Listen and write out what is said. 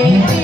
Yeah. yeah.